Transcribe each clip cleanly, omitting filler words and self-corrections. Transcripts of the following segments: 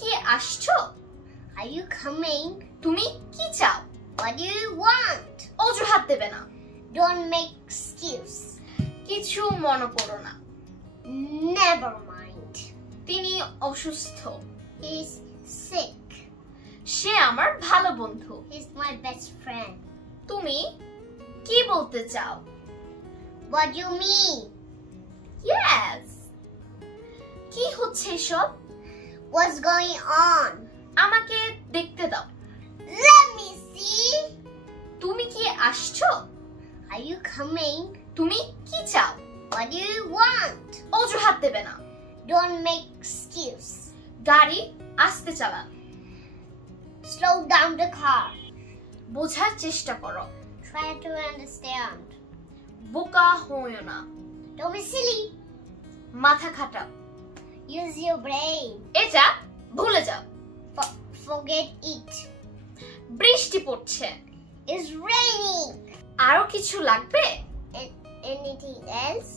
কি আসছো? Are you coming? তুমি কি চাও? What do you want? অজুহাত দেবে না। Don't make excuse. কিছু মনে করো না। Never mind. তিনি অসুস্থ। He's sick. সে আমার ভালো বন্ধু। He's my best friend. তুমি কি বলতে চাও? What do you mean? Yes. কি হচ্ছে এসব? What's going on? আমাকে দেখতে দাও। Let me see. তুমি কি আসছো? Are you coming? তুমি কি চাও? What do you want? অজুহাত দেবে না। Don't make excuse. গাড়ি আস্তে চালান। Slow down the car. বোঝার চেষ্টা করো। Try to understand. বোকা হইও না। Don't be silly. মাথা খাটাও। Use your brain. এটা ভুলে যাও। Forget it. বৃষ্টি পড়ছে। It's raining. আরো কিছু লাগবে? Anything else?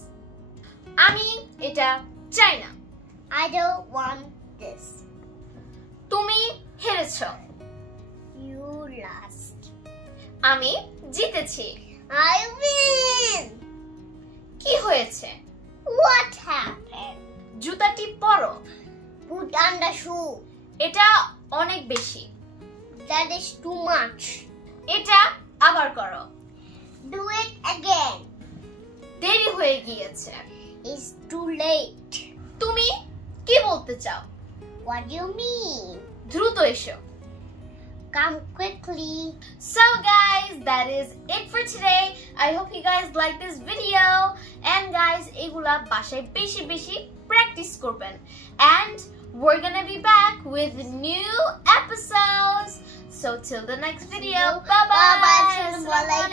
আমি এটা চাই না। I don't want this. তুমি হেরেছো। You lost. আমি জিতেছি। I win. কি হয়েছে? What happened? জুতাটি পরো। Put on the shoe. এটা অনেক বেশি। That is too much. এটা আবার করো। Do it again. দেরি হয়ে গিয়েছে। It's too late. তুমি কি বলতে চাও? What do you mean? দ্রুত এসো। Come quickly. So guys, that is it for today. I hope you guys like this video. And guys, এগুলা বাসায় বেশি বেশি practice করবেন. And we're gonna be back with new episodes. So till the next video, bye bye. Bye bye.